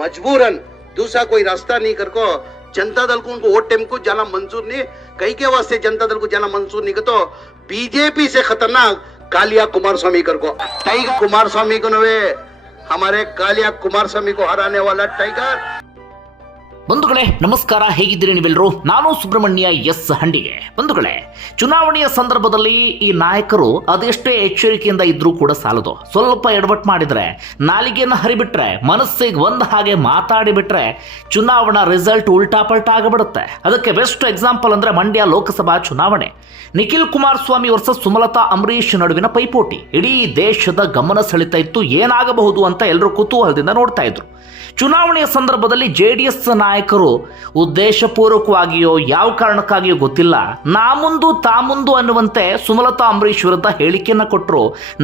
मजबूरन दूसरा कोई रास्ता नहीं कर को जनता दल को उनको वोट टाइम को जाना मंजूर नहीं, कई के वास्ते जनता दल को जाना मंजूर नहीं तो बीजेपी से खतरनाक कालिया कुमार स्वामी कर को टाइगर कुमार स्वामी को नवे हमारे कालिया कुमार स्वामी को हराने वाला टाइगर। ಬಂಧುಗಳೇ ನಮಸ್ಕಾರ, ಹೇಗಿದ್ದೀರಿ ನೀವೆಲ್ಲರೂ? ನಾನು ಸುಬ್ರಹ್ಮಣ್ಯ ಎಸ್ ಹಂಡಿಗೆ. ಬಂಧುಗಳೇ, ಚುನಾವಣೆಯ ಸಂದರ್ಭದಲ್ಲಿ ಈ ನಾಯಕರು ಅದೆಷ್ಟೇ ಎಚ್ಚರಿಕೆಯಿಂದ ಇದ್ರೂ ಕೂಡ ಸಾಲದು. ಸ್ವಲ್ಪ ಎಡವಟ್ಟು ಮಾಡಿದ್ರೆ, ನಾಲಿಗೆಯನ್ನು ಹರಿಬಿಟ್ರೆ, ಮನಸ್ಸಿಗೆ ಒಂದು ಹಾಗೆ ಮಾತಾಡಿಬಿಟ್ರೆ ಚುನಾವಣಾ ರಿಸಲ್ಟ್ ಉಲ್ಟಾ ಪಲ್ಟಾ ಆಗಿಬಿಡುತ್ತೆ. ಅದಕ್ಕೆ ಬೆಸ್ಟ್ ಎಕ್ಸಾಂಪಲ್ ಅಂದ್ರೆ ಮಂಡ್ಯ ಲೋಕಸಭಾ ಚುನಾವಣೆ. ನಿಖಿಲ್ ಕುಮಾರಸ್ವಾಮಿ ವರ್ಸಸ್ ಸುಮಲತಾ ಅಂಬರೀಶ್ ನಡುವಿನ ಪೈಪೋಟಿ ಇಡೀ ದೇಶದ ಗಮನ ಸೆಳೀತಾ ಇತ್ತು. ಏನಾಗಬಹುದು ಅಂತ ಎಲ್ಲರೂ ಕುತೂಹಲದಿಂದ ನೋಡ್ತಾ ಇದ್ರು. ಚುನಾವಣೆಯ ಸಂದರ್ಭದಲ್ಲಿ ಜೆಡಿಎಸ್ ನಾಯಕರು ಉದ್ದೇಶಪೂರ್ವಕವಾಗಿಯೋ ಯಾವ ಕಾರಣಕ್ಕಾಗಿಯೋ ಗೊತ್ತಿಲ್ಲ, ನಾ ಮುಂದು ತಾ ಮುಂದು ಅನ್ನುವಂತೆ ಸುಮಲತಾ ಅಂಬರೀಶ್ ವಿರುದ್ಧ ಹೇಳಿಕೆಯನ್ನು ಕೊಟ್ಟರು,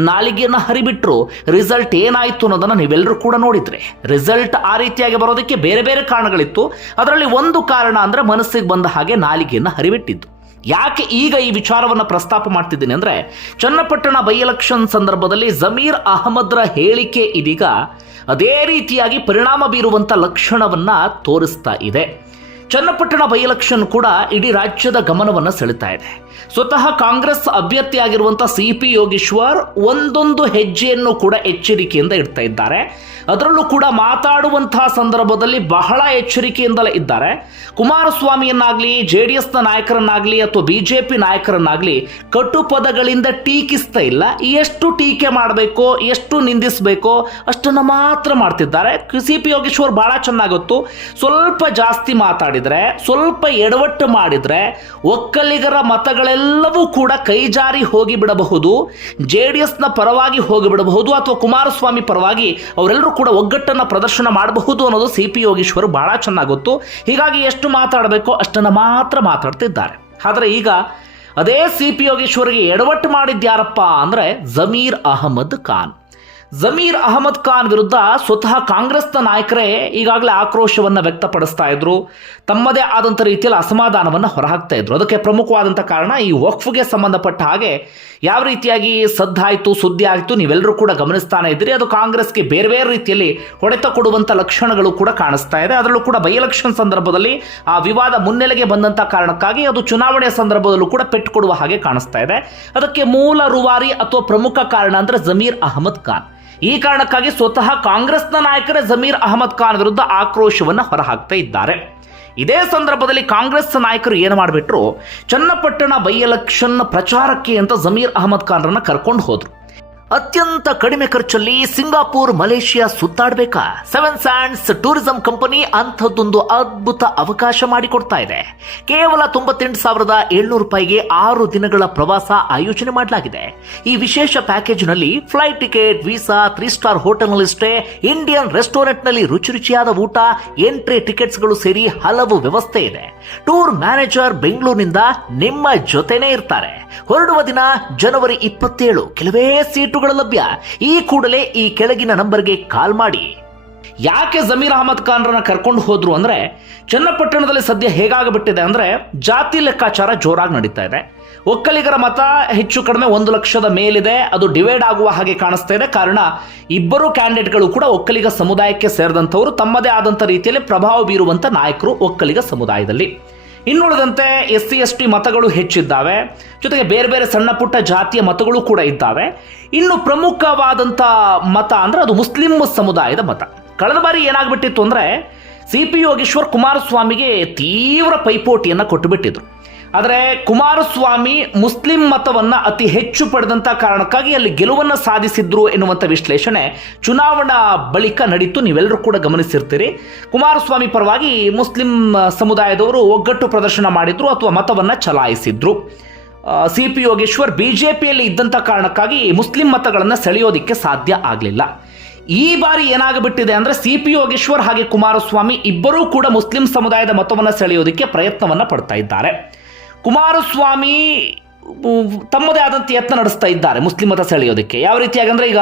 ನಾಲಿಗೆಯನ್ನು ಹರಿಬಿಟ್ರು. ರಿಸಲ್ಟ್ ಏನಾಯಿತು ಅನ್ನೋದನ್ನು ನೀವೆಲ್ಲರೂ ಕೂಡ ನೋಡಿದ್ರಿ. ರಿಸಲ್ಟ್ ಆ ರೀತಿಯಾಗಿ ಬರೋದಕ್ಕೆ ಬೇರೆ ಬೇರೆ ಕಾರಣಗಳಿತ್ತು. ಅದರಲ್ಲಿ ಒಂದು ಕಾರಣ ಅಂದ್ರೆ ಮನಸ್ಸಿಗೆ ಬಂದ ಹಾಗೆ ನಾಲಿಗೆಯನ್ನು ಹರಿಬಿಟ್ಟಿದ್ದು. ಯಾಕೆ ಈಗ ಈ ವಿಚಾರವನ್ನು ಪ್ರಸ್ತಾಪ ಮಾಡ್ತಿದ್ದೀನಿ ಅಂದ್ರೆ, ಚನ್ನಪಟ್ಟಣ ಬೈ ಎಲೆಕ್ಷನ್ ಸಂದರ್ಭದಲ್ಲಿ ಜಮೀರ್ ಅಹಮದ್ರ ಹೇಳಿಕೆ ಇದೀಗ ಅದೇ ರೀತಿಯಾಗಿ ಪರಿಣಾಮ ಬೀರುವಂತ ಲಕ್ಷಣವನ್ನ ತೋರಿಸ್ತಾ ಇದೆ. ಚನ್ನಪಟ್ಟಣ ಬೈ ಎಲೆಕ್ಷನ್ ಕೂಡ ಇಡೀ ರಾಜ್ಯದ ಗಮನವನ್ನು ಸೆಳೀತಾ ಇದೆ. ಸ್ವತಃ ಕಾಂಗ್ರೆಸ್ ಅಭ್ಯರ್ಥಿಯಾಗಿರುವಂತಹ CP ಯೋಗೇಶ್ವರ್ ಒಂದೊಂದು ಹೆಜ್ಜೆಯನ್ನು ಕೂಡ ಎಚ್ಚರಿಕೆಯಿಂದ ಇಡ್ತಾ ಇದ್ದಾರೆ. ಅದರಲ್ಲೂ ಕೂಡ ಮಾತಾಡುವಂತಹ ಸಂದರ್ಭದಲ್ಲಿ ಬಹಳ ಎಚ್ಚರಿಕೆಯಿಂದಲೇ ಇದ್ದಾರೆ. ಕುಮಾರಸ್ವಾಮಿಯನ್ನಾಗಲಿ, JDSನ ನಾಯಕರನ್ನಾಗಲಿ ಅಥವಾ BJP ನಾಯಕರನ್ನಾಗಲಿ ಕಟು ಪದಗಳಿಂದ ಟೀಕಿಸ್ತಾ ಇಲ್ಲ. ಎಷ್ಟು ಟೀಕೆ ಮಾಡಬೇಕೋ, ಎಷ್ಟು ನಿಂದಿಸಬೇಕೋ ಅಷ್ಟನ್ನು ಮಾತ್ರ ಮಾಡ್ತಿದ್ದಾರೆ. CP ಯೋಗೇಶ್ವರ್ ಬಹಳ ಚೆನ್ನಾಗೊತ್ತು. ಸ್ವಲ್ಪ ಜಾಸ್ತಿ ಮಾತಾಡಿದ್ರೆ, ಸ್ವಲ್ಪ ಎಡವಟ್ಟು ಮಾಡಿದ್ರೆ ಒಕ್ಕಲಿಗರ ಮತಗಳೆಲ್ಲವೂ ಕೂಡ ಕೈಜಾರಿ ಹೋಗಿಬಿಡಬಹುದು. JDSನ ಪರವಾಗಿ ಹೋಗಿಬಿಡಬಹುದು ಅಥವಾ ಕುಮಾರಸ್ವಾಮಿ ಪರವಾಗಿ ಅವರೆಲ್ಲರೂ ಕೂಡ ಒಗ್ಗಟ್ಟನ್ನು ಪ್ರದರ್ಶನ ಮಾಡಬಹುದು ಅನ್ನೋದು CP ಯೋಗೇಶ್ವರ್ ಬಹಳ ಚೆನ್ನಾಗಿ ಗೊತ್ತು. ಹೀಗಾಗಿ ಎಷ್ಟು ಮಾತಾಡಬೇಕೋ ಅಷ್ಟನ್ನು ಮಾತ್ರ ಮಾತಾಡ್ತಿದ್ದಾರೆ. ಆದರೆ ಈಗ ಅದೇ CP ಯೋಗೇಶ್ವರ್ಗೆ ಎಡವಟ್ಟು ಮಾಡಿದ್ಯಾರಪ್ಪ ಅಂದ್ರೆ ಜಮೀರ್ ಅಹಮದ್ ಖಾನ್. ಜಮೀರ್ ಅಹಮದ್ ಖಾನ್ ವಿರುದ್ಧ ಸ್ವತಃ ಕಾಂಗ್ರೆಸ್ನ ನಾಯಕರೇ ಈಗಾಗಲೇ ಆಕ್ರೋಶವನ್ನು ವ್ಯಕ್ತಪಡಿಸ್ತಾ ಇದ್ರು. ತಮ್ಮದೇ ಆದಂಥ ರೀತಿಯಲ್ಲಿ ಅಸಮಾಧಾನವನ್ನು ಹೊರಹಾಕ್ತಾ ಇದ್ರು. ಅದಕ್ಕೆ ಪ್ರಮುಖವಾದಂಥ ಕಾರಣ ಈ ವಕ್ಫ್ಗೆ ಸಂಬಂಧಪಟ್ಟ ಹಾಗೆ ಯಾವ ರೀತಿಯಾಗಿ ಸದ್ದಾಯಿತು, ಸುದ್ದಿ ಆಯಿತು, ನೀವೆಲ್ಲರೂ ಕೂಡ ಗಮನಿಸ್ತಾನೆ ಇದ್ರಿ. ಅದು ಕಾಂಗ್ರೆಸ್ಗೆ ಬೇರೆ ಬೇರೆ ರೀತಿಯಲ್ಲಿ ಹೊಡೆತ ಕೊಡುವಂಥ ಲಕ್ಷಣಗಳು ಕೂಡ ಕಾಣಿಸ್ತಾ ಇದೆ. ಅದರಲ್ಲೂ ಕೂಡ ಬೈ ಎಲೆಕ್ಷನ್ ಸಂದರ್ಭದಲ್ಲಿ ಆ ವಿವಾದ ಮುನ್ನೆಲೆಗೆ ಬಂದಂಥ ಕಾರಣಕ್ಕಾಗಿ ಅದು ಚುನಾವಣೆಯ ಸಂದರ್ಭದಲ್ಲೂ ಕೂಡ ಪೆಟ್ಟು ಕೊಡುವ ಹಾಗೆ ಕಾಣಿಸ್ತಾ ಇದೆ. ಅದಕ್ಕೆ ಮೂಲ ರೂವಾರಿ ಅಥವಾ ಪ್ರಮುಖ ಕಾರಣ ಅಂದ್ರೆ ಜಮೀರ್ ಅಹಮದ್ ಖಾನ್. ಈ ಕಾರಣಕ್ಕಾಗಿ ಸ್ವತಃ ಕಾಂಗ್ರೆಸ್ನ ನಾಯಕರೇ ಜಮೀರ್ ಅಹಮದ್ ಖಾನ್ ವಿರುದ್ಧ ಆಕ್ರೋಶವನ್ನು ಹೊರಹಾಕ್ತಾ ಇದ್ದಾರೆ. ಇದೇ ಸಂದರ್ಭದಲ್ಲಿ ಕಾಂಗ್ರೆಸ್ ನಾಯಕರು ಏನು ಮಾಡಿಬಿಟ್ರು, ಚನ್ನಪಟ್ಟಣ ಬೈ ಎಲೆಕ್ಷನ್ ಪ್ರಚಾರಕ್ಕೆ ಅಂತ ಜಮೀರ್ ಅಹಮದ್ ಖಾನ್ರನ್ನ ಕರ್ಕೊಂಡು ಹೋದ್ರು. ಅತ್ಯಂತ ಕಡಿಮೆ ಖರ್ಚಲ್ಲಿ ಸಿಂಗಾಪುರ್, ಮಲೇಷಿಯಾ ಸುತ್ತಾಡಬೇಕಾ? ಸೆವೆನ್ ಸ್ಯಾಂಡ್ಸ್ ಟೂರಿಸಂ ಕಂಪನಿ ಅಂಥದ್ದೊಂದು ಅದ್ಭುತ ಅವಕಾಶ ಮಾಡಿಕೊಡ್ತಾ ಇದೆ. ಕೇವಲ 98,700 ರೂಪಾಯಿಗೆ 6 ದಿನಗಳ ಪ್ರವಾಸ ಆಯೋಜನೆ ಮಾಡಲಾಗಿದೆ. ಈ ವಿಶೇಷ ಪ್ಯಾಕೇಜ್ನಲ್ಲಿ ಫ್ಲೈಟ್ ಟಿಕೆಟ್, ವೀಸಾ, 3 ಸ್ಟಾರ್ ಹೋಟೆಲ್ನಲ್ಲಿ ಸ್ಟೇ, ಇಂಡಿಯನ್ ರೆಸ್ಟೋರೆಂಟ್ನಲ್ಲಿ ರುಚಿ ರುಚಿಯಾದ ಊಟ, ಎಂಟ್ರಿ ಟಿಕೆಟ್ಸ್ಗಳು ಸೇರಿ ಹಲವು ವ್ಯವಸ್ಥೆ ಇದೆ. ಟೂರ್ ಮ್ಯಾನೇಜರ್ ಬೆಂಗಳೂರಿನಿಂದ ನಿಮ್ಮ ಜೊತೆನೇ ಇರ್ತಾರೆ. ಹೊರಡುವ ದಿನ ಜನವರಿ 27. ಕೆಲವೇ ಸೀಟುಗಳು ಲಭ್ಯ. ಈ ಕೂಡಲೇ ಈ ಕೆಳಗಿನ ನಂಬರ್ಗೆ ಕಾಲ್ ಮಾಡಿ. ಯಾಕೆ ಜಮೀರ್ ಅಹಮದ್ ಖಾನ್ರನ್ನ ಕರ್ಕೊಂಡು ಹೋದ್ರು ಅಂದ್ರೆ, ಚನ್ನಪಟ್ಟಣದಲ್ಲಿ ಸದ್ಯ ಹೇಗಾಗಬಿಟ್ಟಿದೆ ಅಂದ್ರೆ ಜಾತಿ ಲೆಕ್ಕಾಚಾರ ಜೋರಾಗಿ ನಡೀತಾ ಇದೆ. ಒಕ್ಕಲಿಗರ ಮತ ಹೆಚ್ಚು ಕಡಿಮೆ 1 ಲಕ್ಷದ ಮೇಲಿದೆ. ಅದು ಡಿವೈಡ್ ಆಗುವ ಹಾಗೆ ಕಾಣಿಸ್ತಾ ಇದೆ. ಕಾರಣ ಇಬ್ಬರು ಕ್ಯಾಂಡಿಡೇಟ್ಗಳು ಕೂಡ ಒಕ್ಕಲಿಗ ಸಮುದಾಯಕ್ಕೆ ಸೇರಿದಂಥವರು, ತಮ್ಮದೇ ಆದಂಥ ರೀತಿಯಲ್ಲಿ ಪ್ರಭಾವ ಬೀರುವಂಥ ನಾಯಕರು ಒಕ್ಕಲಿಗ ಸಮುದಾಯದಲ್ಲಿ. ಇನ್ನುಳಿದಂತೆ SC/ST ಮತಗಳು ಹೆಚ್ಚಿದ್ದಾವೆ. ಜೊತೆಗೆ ಬೇರೆ ಬೇರೆ ಸಣ್ಣ ಪುಟ್ಟ ಜಾತಿಯ ಮತಗಳು ಕೂಡ ಇದ್ದಾವೆ. ಇನ್ನು ಪ್ರಮುಖವಾದಂಥ ಮತ ಅಂದ್ರೆ ಅದು ಮುಸ್ಲಿಂ ಸಮುದಾಯದ ಮತ. ಕಳೆದ ಬಾರಿ ಏನಾಗ್ಬಿಟ್ಟಿತ್ತು ಅಂದ್ರೆ CP ಯೋಗೇಶ್ವರ್ ಕುಮಾರಸ್ವಾಮಿಗೆ ತೀವ್ರ ಪೈಪೋಟಿಯನ್ನು ಕೊಟ್ಟುಬಿಟ್ಟಿದ್ರು. ಆದರೆ ಕುಮಾರಸ್ವಾಮಿ ಮುಸ್ಲಿಂ ಮತವನ್ನ ಅತಿ ಹೆಚ್ಚು ಪಡೆದಂತ ಕಾರಣಕ್ಕಾಗಿ ಅಲ್ಲಿ ಗೆಲುವನ್ನ ಸಾಧಿಸಿದ್ರು ಎನ್ನುವಂತ ವಿಶ್ಲೇಷಣೆ ಚುನಾವಣಾ ಬಳಿಕ ನಡೀತು. ನೀವೆಲ್ಲರೂ ಕೂಡ ಗಮನಿಸಿರ್ತೀರಿ. ಕುಮಾರಸ್ವಾಮಿ ಪರವಾಗಿ ಮುಸ್ಲಿಂ ಸಮುದಾಯದವರು ಒಗ್ಗಟ್ಟು ಪ್ರದರ್ಶನ ಮಾಡಿದ್ರು ಅಥವಾ ಮತವನ್ನ ಚಲಾಯಿಸಿದ್ರು. CP ಯೋಗೇಶ್ವರ್ BJPಯಲ್ಲಿ ಇದ್ದಂತ ಕಾರಣಕ್ಕಾಗಿ ಮುಸ್ಲಿಂ ಮತಗಳನ್ನು ಸೆಳೆಯೋದಿಕ್ಕೆ ಸಾಧ್ಯ ಆಗಲಿಲ್ಲ. ಈ ಬಾರಿ ಏನಾಗಬಿಟ್ಟಿದೆ ಅಂದ್ರೆ CP ಯೋಗೇಶ್ವರ್ ಹಾಗೆ ಕುಮಾರಸ್ವಾಮಿ ಇಬ್ಬರೂ ಕೂಡ ಮುಸ್ಲಿಂ ಸಮುದಾಯದ ಮತವನ್ನು ಸೆಳೆಯೋದಿಕ್ಕೆ ಪ್ರಯತ್ನವನ್ನ ಪಡ್ತಾ ಇದ್ದಾರೆ. ಕುಮಾರಸ್ವಾಮಿ ತಮ್ಮದೇ ಆದಂಥ ಯತ್ನ ನಡೆಸ್ತಾ ಇದ್ದಾರೆ ಮುಸ್ಲಿಂ ಮತ ಸೆಳೆಯೋದಕ್ಕೆ. ಯಾವ ರೀತಿಯಾಗಿ ಅಂದರೆ, ಈಗ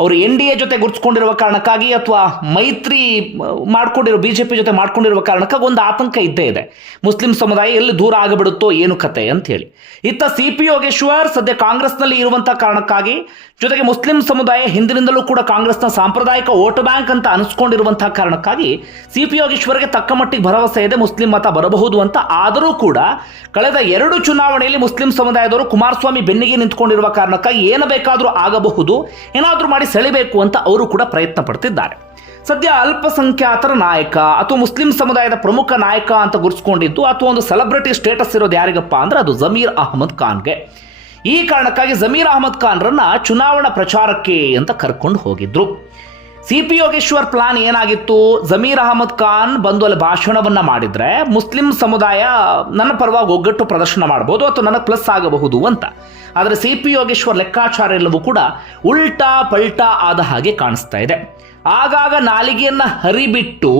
ಅವರು NDA ಜೊತೆ ಗುರುತಿಸ್ಕೊಂಡಿರುವ ಕಾರಣಕ್ಕಾಗಿ ಅಥವಾ ಮೈತ್ರಿ ಮಾಡ್ಕೊಂಡಿರೋ BJP ಜೊತೆ ಮಾಡ್ಕೊಂಡಿರುವ ಕಾರಣಕ್ಕಾಗಿ ಒಂದು ಆತಂಕ ಇದ್ದೇ ಇದೆ, ಮುಸ್ಲಿಂ ಸಮುದಾಯ ಎಲ್ಲಿ ದೂರ ಆಗಿಬಿಡುತ್ತೋ ಏನು ಕತೆ ಅಂತ ಹೇಳಿ. ಇತ್ತ CP ಯೋಗೇಶ್ವರ್ ಸದ್ಯ ಕಾಂಗ್ರೆಸ್ನಲ್ಲಿ ಇರುವಂಥ ಕಾರಣಕ್ಕಾಗಿ, ಜೊತೆಗೆ ಮುಸ್ಲಿಂ ಸಮುದಾಯ ಹಿಂದಿನಿಂದಲೂ ಕೂಡ ಕಾಂಗ್ರೆಸ್ನ ಸಾಂಪ್ರದಾಯಿಕ ವೋಟ್ ಬ್ಯಾಂಕ್ ಅಂತ ಅನಿಸ್ಕೊಂಡಿರುವಂತಹ ಕಾರಣಕ್ಕಾಗಿ CP ಯೋಗೇಶ್ವರ್ಗೆ ತಕ್ಕ ಮಟ್ಟಿಗೆ ಭರವಸೆ ಇದೆ ಮುಸ್ಲಿಂ ಮತ ಬರಬಹುದು ಅಂತ. ಆದರೂ ಕೂಡ ಕಳೆದ 2 ಚುನಾವಣೆಯಲ್ಲಿ ಮುಸ್ಲಿಂ ಸಮುದಾಯದವರು ಕುಮಾರಸ್ವಾಮಿ ಬೆನ್ನಿಗೆ ನಿಂತ್ಕೊಂಡಿರುವ ಕಾರಣಕ್ಕಾಗಿ ಏನು ಬೇಕಾದರೂ ಆಗಬಹುದು, ಏನಾದರೂ ಮಾಡಿ ಸೆಳಿಬೇಕು ಅಂತ ಅವರು ಕೂಡ ಪ್ರಯತ್ನ ಪಡ್ತಿದ್ದಾರೆ. ಸದ್ಯ ಅಲ್ಪಸಂಖ್ಯಾತರ ನಾಯಕ ಅಥವಾ ಮುಸ್ಲಿಂ ಸಮುದಾಯದ ಪ್ರಮುಖ ನಾಯಕ ಅಂತ ಗುರುತಿಸಿಕೊಂಡಿದ್ದು ಅಥವಾ ಒಂದು ಸೆಲೆಬ್ರಿಟಿ ಸ್ಟೇಟಸ್ ಇರೋದು ಯಾರಿಗಪ್ಪ ಅಂದ್ರೆ ಅದು ಜಮೀರ್ ಅಹಮದ್ ಖಾನ್ಗೆ. ಈ ಕಾರಣಕ್ಕಾಗಿ ಜಮೀರ್ ಅಹಮದ್ ಖಾನ್ರನ್ನ ಚುನಾವಣಾ ಪ್ರಚಾರಕ್ಕೆ ಅಂತ ಕರ್ಕೊಂಡು ಹೋಗಿದ್ರು. CP ಯೋಗೇಶ್ವರ್ ಪ್ಲಾನ್ ಏನಾಗಿತ್ತು, ಜಮೀರ್ ಅಹಮದ್ ಖಾನ್ ಬಂದು ಅಲ್ಲಿ ಭಾಷಣವನ್ನ ಮಾಡಿದ್ರೆ ಮುಸ್ಲಿಂ ಸಮುದಾಯ ನನ್ನ ಪರವಾಗಿ ಒಗ್ಗಟ್ಟು ಪ್ರದರ್ಶನ ಮಾಡಬಹುದು ಅಥವಾ ನನಗೆ ಪ್ಲಸ್ ಆಗಬಹುದು ಅಂತ. ಆದರೆ CP ಯೋಗೇಶ್ವರ್ ಲೆಕ್ಕಾಚಾರ ಎಲ್ಲವೂ ಕೂಡ ಉಲ್ಟಾ ಪಲ್ಟಾ ಆದ ಹಾಗೆ ಕಾಣಿಸ್ತಾ ಇದೆ. ಆಗಾಗ ನಾಲಿಗೆಯನ್ನ ಹರಿಬಿಟ್ಟು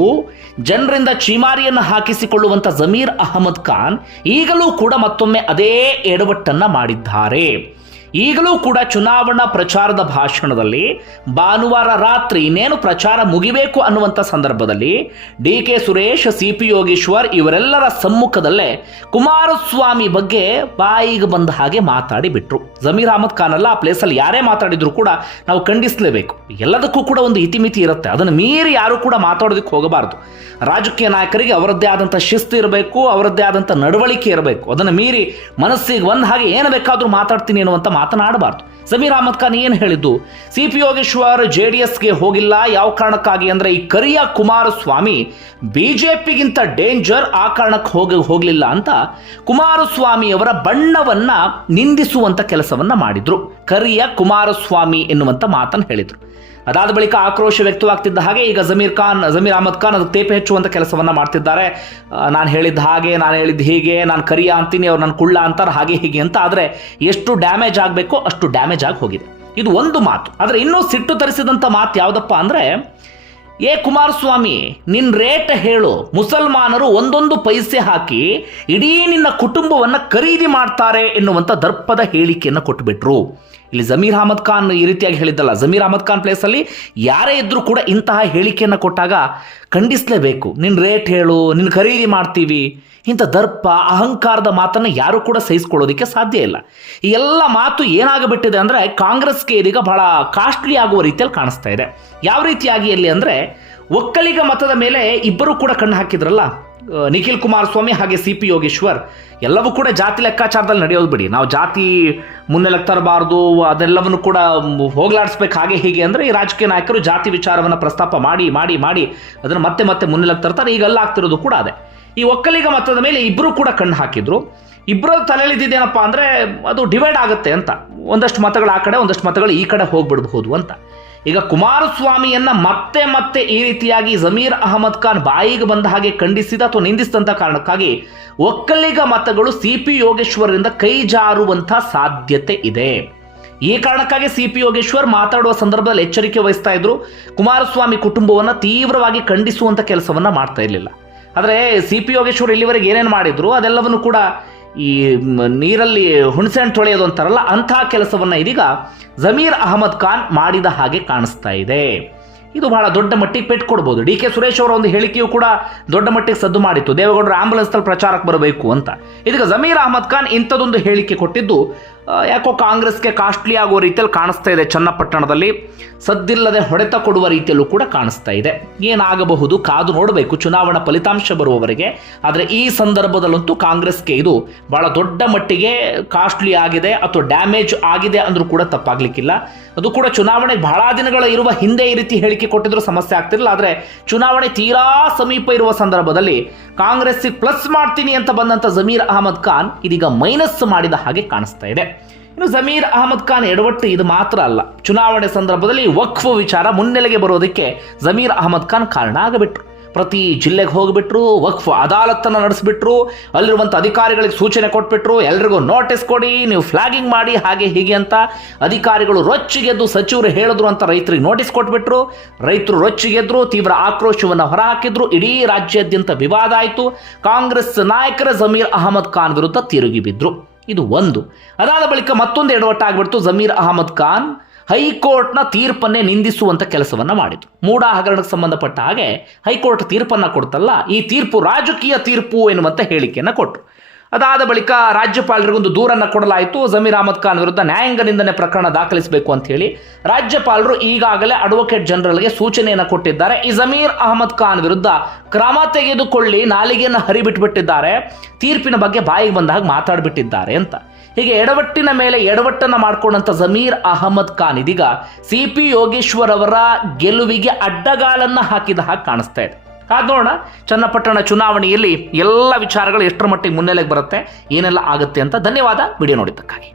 ಜನರಿಂದ ಚೀಮಾರಿಯನ್ನು ಹಾಕಿಸಿಕೊಳ್ಳುವಂಥ ಜಮೀರ್ ಅಹಮದ್ ಖಾನ್ ಈಗಲೂ ಕೂಡ ಮತ್ತೊಮ್ಮೆ ಅದೇ ಎಡವಟ್ಟನ್ನ ಮಾಡಿದ್ದಾರೆ. ಈಗಲೂ ಕೂಡ ಚುನಾವಣಾ ಪ್ರಚಾರದ ಭಾಷಣದಲ್ಲಿ ಭಾನುವಾರ ರಾತ್ರಿ ಇನ್ನೇನು ಪ್ರಚಾರ ಮುಗಿಬೇಕು ಅನ್ನುವಂಥ ಸಂದರ್ಭದಲ್ಲಿ DK ಸುರೇಶ್, CP ಯೋಗೇಶ್ವರ್ ಇವರೆಲ್ಲರ ಸಮ್ಮುಖದಲ್ಲೇ ಕುಮಾರಸ್ವಾಮಿ ಬಗ್ಗೆ ಬಾಯಿಗೆ ಬಂದ ಹಾಗೆ ಮಾತಾಡಿ ಬಿಟ್ರು. ಜಮೀರ್ ಅಹಮದ್ ಖಾನ್ ಅಲ್ಲ, ಆ ಪ್ಲೇಸಲ್ಲಿ ಯಾರೇ ಮಾತಾಡಿದ್ರು ಕೂಡ ನಾವು ಖಂಡಿಸಲೇಬೇಕು. ಎಲ್ಲದಕ್ಕೂ ಕೂಡ ಒಂದು ಇತಿಮಿತಿ ಇರುತ್ತೆ, ಅದನ್ನು ಮೀರಿ ಯಾರು ಕೂಡ ಮಾತಾಡೋದಕ್ಕೆ ಹೋಗಬಾರ್ದು. ರಾಜಕೀಯ ನಾಯಕರಿಗೆ ಅವರದ್ದೇ ಆದಂಥ ಶಿಸ್ತು ಇರಬೇಕು, ಅವರದ್ದೇ ಆದಂಥ ನಡವಳಿಕೆ ಇರಬೇಕು. ಅದನ್ನು ಮೀರಿ ಮನಸ್ಸಿಗೆ ಒಂದು ಹಾಗೆ ಏನು ಬೇಕಾದರೂ ಮಾತಾಡ್ತೀನಿ ಅನ್ನುವಂಥ ಮಾತನಾಡಬಾರ್ದು. ಜಮೀರ್ ಅಹಮದ್ ಖಾನ್ ಏನು ಹೇಳಿದ್ದು, CP ಯೋಗೇಶ್ವರ್ JDSಗೆ ಹೋಗಿಲ್ಲ. ಯಾವ ಕಾರಣಕ್ಕಾಗಿ ಅಂದರೆ ಈ ಕರಿಯ ಕುಮಾರಸ್ವಾಮಿ BJPಗಿಂತ ಡೇಂಜರ್, ಆ ಕಾರಣಕ್ಕೆ ಹೋಗಲಿಲ್ಲ ಅಂತ ಕುಮಾರಸ್ವಾಮಿ ಅವರ ಬಣ್ಣವನ್ನ ನಿಂದಿಸುವಂತ ಕೆಲಸವನ್ನ ಮಾಡಿದ್ರು. ಕರಿಯ ಕುಮಾರಸ್ವಾಮಿ ಎನ್ನುವಂತ ಮಾತನ್ನು ಹೇಳಿದ್ರು. ಅದಾದ ಬಳಿಕ ಆಕ್ರೋಶ ವ್ಯಕ್ತವಾಗ್ತಿದ್ದ ಹಾಗೆ ಈಗ ಜಮೀರ್ ಅಹಮದ್ ಖಾನ್ ಅದಕ್ಕೆ ತೇಪೆ ಹೆಚ್ಚುವಂಥ ಕೆಲಸವನ್ನು ಮಾಡ್ತಿದ್ದಾರೆ. ನಾನು ಹೇಳಿದ್ದ ಹಾಗೆ, ನಾನು ಹೇಳಿದ್ದು ಹೀಗೆ, ನಾನು ಕರಿಯ ಅಂತೀನಿ, ಅವ್ರು ನನ್ನ ಕುಳ್ಳ ಅಂತಾರೆ, ಹಾಗೆ ಹೀಗೆ ಅಂತ. ಆದರೆ ಎಷ್ಟು ಡ್ಯಾಮೇಜ್ ಆಗಬೇಕೋ ಅಷ್ಟು ಡ್ಯಾಮೇಜ್ ಆಗಿ ಹೋಗಿದೆ. ಇದು ಒಂದು ಮಾತು. ಆದರೆ ಇನ್ನೂ ಸಿಟ್ಟು ತರಿಸಿದಂಥ ಮಾತು ಯಾವುದಪ್ಪ ಅಂದರೆ, ಕುಮಾರಸ್ವಾಮಿ ನಿನ್ನ ರೇಟ್ ಹೇಳು, ಮುಸಲ್ಮಾನರು ಒಂದೊಂದು ಪೈಸೆ ಹಾಕಿ ಇಡೀ ನಿನ್ನ ಕುಟುಂಬವನ್ನು ಖರೀದಿ ಮಾಡ್ತಾರೆ ಎನ್ನುವಂಥ ದರ್ಪದ ಹೇಳಿಕೆಯನ್ನು ಕೊಟ್ಟುಬಿಟ್ರು. ಇಲ್ಲಿ ಜಮೀರ್ ಅಹಮದ್ ಖಾನ್ ಈ ರೀತಿಯಾಗಿ ಹೇಳಿದ್ದಲ್ಲ. ಜಮೀರ್ ಅಹಮದ್ ಖಾನ್ ಪ್ಲೇಸಲ್ಲಿ ಯಾರೇ ಇದ್ರೂ ಕೂಡ ಇಂತಹ ಹೇಳಿಕೆಯನ್ನು ಕೊಟ್ಟಾಗ ಖಂಡಿಸಲೇಬೇಕು. ನಿನ್ನ ರೇಟ್ ಹೇಳು, ನಿನ್ನ ಖರೀದಿ ಮಾಡ್ತೀವಿ, ಇಂಥ ದರ್ಪ ಅಹಂಕಾರದ ಮಾತನ್ನು ಯಾರು ಕೂಡ ಸಹಿಸ್ಕೊಳ್ಳೋದಕ್ಕೆ ಸಾಧ್ಯ ಇಲ್ಲ. ಈ ಎಲ್ಲ ಮಾತು ಏನಾಗಬಿಟ್ಟಿದೆ ಅಂದರೆ ಕಾಂಗ್ರೆಸ್ಗೆ ಇದೀಗ ಬಹಳ ಕಾಸ್ಟ್ಲಿ ಆಗುವ ರೀತಿಯಲ್ಲಿ ಕಾಣಿಸ್ತಾ ಇದೆ. ಯಾವ ರೀತಿಯಾಗಿ ಅಲ್ಲಿ ಅಂದರೆ, ಒಕ್ಕಲಿಗ ಮತದ ಮೇಲೆ ಇಬ್ಬರು ಕೂಡ ಕಣ್ಣು ಹಾಕಿದ್ರಲ್ಲ, ನಿಖಿಲ್ ಕುಮಾರಸ್ವಾಮಿ ಹಾಗೆ CP ಯೋಗೇಶ್ವರ್. ಎಲ್ಲವೂ ಕೂಡ ಜಾತಿ ಲೆಕ್ಕಾಚಾರದಲ್ಲಿ ನಡೆಯೋದು ಬಿಡಿ, ನಾವು ಜಾತಿ ಮುನ್ನೆಲೆಗೆ ತರಬಾರ್ದು, ಅದೆಲ್ಲವನ್ನು ಕೂಡ ಹೋಗ್ಲಾಡಿಸ್ಬೇಕು ಹಾಗೆ ಹೀಗೆ ಅಂದರೆ ಈ ರಾಜಕೀಯ ನಾಯಕರು ಜಾತಿ ವಿಚಾರವನ್ನು ಪ್ರಸ್ತಾಪ ಮಾಡಿ ಮಾಡಿ ಮಾಡಿ ಅದನ್ನು ಮತ್ತೆ ಮತ್ತೆ ಮುನ್ನೆಲೆಗೆ ತರ್ತಾರೆ. ಈಗೆಲ್ಲ ಆಗ್ತಿರೋದು ಕೂಡ ಅದೇ. ಈ ಒಕ್ಕಲಿಗ ಮತದ ಮೇಲೆ ಇಬ್ಬರು ಕೂಡ ಕಣ್ಣು ಹಾಕಿದ್ರು. ಇಬ್ಬರು ತಲೆಯಲ್ಲಿದ್ದೇನಪ್ಪ ಅಂದರೆ ಅದು ಡಿವೈಡ್ ಆಗುತ್ತೆ ಅಂತ, ಒಂದಷ್ಟು ಮತಗಳು ಆ ಕಡೆ, ಒಂದಷ್ಟು ಮತಗಳು ಈ ಕಡೆ ಹೋಗ್ಬಿಡ್ಬಹುದು ಅಂತ. ಈಗ ಕುಮಾರಸ್ವಾಮಿಯನ್ನ ಮತ್ತೆ ಮತ್ತೆ ಈ ರೀತಿಯಾಗಿ ಜಮೀರ್ ಅಹಮದ್ ಖಾನ್ ಬಾಯಿಗೆ ಬಂದ ಹಾಗೆ ಖಂಡಿಸಿದ ಅಥವಾ ನಿಂದಿಸಿದಂಥ ಕಾರಣಕ್ಕಾಗಿ ಒಕ್ಕಲಿಗ ಮತಗಳು CP ಯೋಗೇಶ್ವರರಿಂದ ಕೈ ಜಾರುವಂಥ ಸಾಧ್ಯತೆ ಇದೆ. ಈ ಕಾರಣಕ್ಕಾಗಿ CP ಯೋಗೇಶ್ವರ್ ಮಾತಾಡುವ ಸಂದರ್ಭದಲ್ಲಿ ಎಚ್ಚರಿಕೆ ವಹಿಸ್ತಾ ಇದ್ರು. ಕುಮಾರಸ್ವಾಮಿ ಕುಟುಂಬವನ್ನು ತೀವ್ರವಾಗಿ ಖಂಡಿಸುವಂಥ ಕೆಲಸವನ್ನ ಮಾಡ್ತಾ ಇರಲಿಲ್ಲ. ಆದರೆ CP ಯೋಗೇಶ್ವರ್ ಇಲ್ಲಿವರೆಗೆ ಏನೇನು ಮಾಡಿದ್ರು ಅದೆಲ್ಲವನ್ನು ಕೂಡ ಈ ನೀರಲ್ಲಿ ಹುಣಸೆಹಣ್ಣು ತೊಳೆಯೋದು ಅಂತಾರಲ್ಲ, ಅಂತಹ ಕೆಲಸವನ್ನು ಇದೀಗ ಜಮೀರ್ ಅಹಮದ್ ಖಾನ್ ಮಾಡಿದ ಹಾಗೆ ಕಾಣಿಸ್ತಾ ಇದೆ. ಇದು ಬಹಳ ದೊಡ್ಡ ಮಟ್ಟಿಗೆ ಪೆಟ್ಟು ಕೊಡ್ಬೋದು. DK ಸುರೇಶ್ ಅವರ ಒಂದು ಹೇಳಿಕೆಯು ಕೂಡ ದೊಡ್ಡ ಮಟ್ಟಿಗೆ ಸದ್ದು ಮಾಡಿತ್ತು, ದೇವೇಗೌಡರು ಆಂಬುಲೆನ್ಸ್ನಲ್ಲಿ ಪ್ರಚಾರಕ್ಕೆ ಬರಬೇಕು ಅಂತ. ಇದೀಗ ಜಮೀರ್ ಅಹಮದ್ ಖಾನ್ ಇಂಥದೊಂದು ಹೇಳಿಕೆ ಕೊಟ್ಟಿದ್ದು ಯಾಕೋ ಕಾಂಗ್ರೆಸ್ಗೆ ಕಾಸ್ಟ್ಲಿ ಆಗುವ ರೀತಿಯಲ್ಲಿ ಕಾಣಿಸ್ತಾ ಇದೆ. ಚನ್ನಪಟ್ಟಣದಲ್ಲಿ ಸದ್ದಿಲ್ಲದೆ ಹೊಡೆತ ಕೊಡುವ ರೀತಿಯಲ್ಲೂ ಕೂಡ ಕಾಣಿಸ್ತಾ ಇದೆ. ಏನಾಗಬಹುದು ಕಾದು ನೋಡಬೇಕು ಚುನಾವಣಾ ಫಲಿತಾಂಶ ಬರುವವರೆಗೆ. ಆದರೆ ಈ ಸಂದರ್ಭದಲ್ಲಂತೂ ಕಾಂಗ್ರೆಸ್ಗೆ ಇದು ಬಹಳ ದೊಡ್ಡ ಮಟ್ಟಿಗೆ ಕಾಸ್ಟ್ಲಿ ಆಗಿದೆ ಅಥವಾ ಡ್ಯಾಮೇಜ್ ಆಗಿದೆ ಅಂದ್ರೂ ಕೂಡ ತಪ್ಪಾಗ್ಲಿಕ್ಕಿಲ್ಲ. ಅದು ಕೂಡ ಚುನಾವಣೆ ಬಹಳ ದಿನಗಳ ಇರುವ ಹಿಂದೆ ಈ ರೀತಿ ಹೇಳಿಕೆ ಕೊಟ್ಟಿದ್ರು ಸಮಸ್ಯೆ ಆಗ್ತಿರಲಿಲ್ಲ. ಆದರೆ ಚುನಾವಣೆ ತೀರಾ ಸಮೀಪ ಇರುವ ಸಂದರ್ಭದಲ್ಲಿ ಕಾಂಗ್ರೆಸ್ಸಿಗೆ ಪ್ಲಸ್ ಮಾಡ್ತೀನಿ ಅಂತ ಬಂದಂಥ ಜಮೀರ್ ಅಹಮದ್ ಖಾನ್ ಇದೀಗ ಮೈನಸ್ ಮಾಡಿದ ಹಾಗೆ ಕಾಣಿಸ್ತಾ ಇದೆ. ಇನ್ನು ಜಮೀರ್ ಅಹಮದ್ ಖಾನ್ ಎಡವಟ್ಟು ಇದು ಮಾತ್ರ ಅಲ್ಲ, ಚುನಾವಣೆ ಸಂದರ್ಭದಲ್ಲಿ ವಕ್ಫ್ ವಿಚಾರ ಮುನ್ನೆಲೆಗೆ ಬರೋದಕ್ಕೆ ಜಮೀರ್ ಅಹಮದ್ ಖಾನ್ ಕಾರಣ ಆಗಬಿಟ್ರು. ಪ್ರತಿ ಜಿಲ್ಲೆಗೆ ಹೋಗಿಬಿಟ್ರು, ವಕ್ಫ್ ಅದಾಲತ್ತನ್ನು ನಡೆಸಿಬಿಟ್ರು, ಅಲ್ಲಿರುವಂಥ ಅಧಿಕಾರಿಗಳಿಗೆ ಸೂಚನೆ ಕೊಟ್ಬಿಟ್ರು, ಎಲ್ರಿಗೂ ನೋಟಿಸ್ ಕೊಡಿ, ನೀವು ಫ್ಲಾಗಿಂಗ್ ಮಾಡಿ ಹಾಗೆ ಹೀಗೆ ಅಂತ. ಅಧಿಕಾರಿಗಳು ರೊಚ್ಚಿಗೆದ್ದು ಸಚಿವರು ಹೇಳಿದ್ರು ಅಂತ ರೈತರಿಗೆ ನೋಟಿಸ್ ಕೊಟ್ಬಿಟ್ರು. ರೈತರು ರೊಚ್ಚಿಗೆದ್ರು, ತೀವ್ರ ಆಕ್ರೋಶವನ್ನು ಹೊರಹಾಕಿದ್ರು. ಇಡೀ ರಾಜ್ಯಾದ್ಯಂತ ವಿವಾದ ಆಯಿತು. ಕಾಂಗ್ರೆಸ್ ನಾಯಕರ ಜಮೀರ್ ಅಹಮದ್ ಖಾನ್ ವಿರುದ್ಧ ತಿರುಗಿ ಬಿದ್ರು. ಇದು ಒಂದು. ಅದಾದ ಬಳಿಕ ಮತ್ತೊಂದು ಎಡವಟ್ಟಾಗ್ಬಿಡ್ತು. ಜಮೀರ್ ಅಹಮದ್ ಖಾನ್ ಹೈಕೋರ್ಟ್ನ ತೀರ್ಪನ್ನೇ ನಿಂದಿಸುವಂತ ಕೆಲಸವನ್ನ ಮಾಡಿತು. ಮೂಡ ಹಗರಣಕ್ಕೆ ಸಂಬಂಧಪಟ್ಟ ಹಾಗೆ ಹೈಕೋರ್ಟ್ ತೀರ್ಪನ್ನ ಕೊಡ್ತಲ್ಲ, ಈ ತೀರ್ಪು ರಾಜಕೀಯ ತೀರ್ಪು ಎನ್ನುವಂತ ಹೇಳಿಕೆಯನ್ನ ಕೊಟ್ಟರು. ಅದಾದ ಬಳಿಕ ರಾಜ್ಯಪಾಲರಿಗೊಂದು ದೂರನ್ನ ಕೊಡಲಾಯಿತು. ಜಮೀರ್ ಅಹಮದ್ ಖಾನ್ ವಿರುದ್ಧ ನ್ಯಾಯಾಂಗ ನಿಂದನೆ ಪ್ರಕರಣ ದಾಖಲಿಸಬೇಕು ಅಂತ ಹೇಳಿ ರಾಜ್ಯಪಾಲರು ಈಗಾಗಲೇ ಅಡ್ವೊಕೇಟ್ ಜನರಲ್ಗೆ ಸೂಚನೆಯನ್ನು ಕೊಟ್ಟಿದ್ದಾರೆ. ಈ ಜಮೀರ್ ಅಹಮದ್ ಖಾನ್ ವಿರುದ್ಧ ಕ್ರಮ ತೆಗೆದುಕೊಳ್ಳಿ, ನಾಲಿಗೆಯನ್ನು ಹರಿಬಿಟ್ಬಿಟ್ಟಿದ್ದಾರೆ, ತೀರ್ಪಿನ ಬಗ್ಗೆ ಬಾಯಿಗೆ ಬಂದಾಗ ಮಾತಾಡ್ಬಿಟ್ಟಿದ್ದಾರೆ ಅಂತ. ಹೀಗೆ ಎಡವಟ್ಟಿನ ಮೇಲೆ ಎಡವಟ್ಟನ್ನು ಮಾಡಿಕೊಂಡಂತ ಜಮೀರ್ ಅಹಮದ್ ಖಾನ್ ಇದೀಗ CP ಯೋಗೇಶ್ವರ್ ಅವರ ಗೆಲುವಿಗೆ ಅಡ್ಡಗಾಲನ್ನ ಹಾಕಿದ ಹಾಗೆ ಕಾಣಿಸ್ತಾ ಇದೆ. ಕಾದ್ ನೋಡೋಣ, ಚನ್ನಪಟ್ಟಣ ಚುನಾವಣೆಯಲ್ಲಿ ಎಲ್ಲ ವಿಚಾರಗಳು ಎಷ್ಟರ ಮಟ್ಟಿಗೆ ಮುನ್ನೆಲೆಗೆ ಬರುತ್ತೆ, ಏನೆಲ್ಲ ಆಗುತ್ತೆ ಅಂತ. ಧನ್ಯವಾದ ವಿಡಿಯೋ ನೋಡಿದ್ದಕ್ಕಾಗಿ.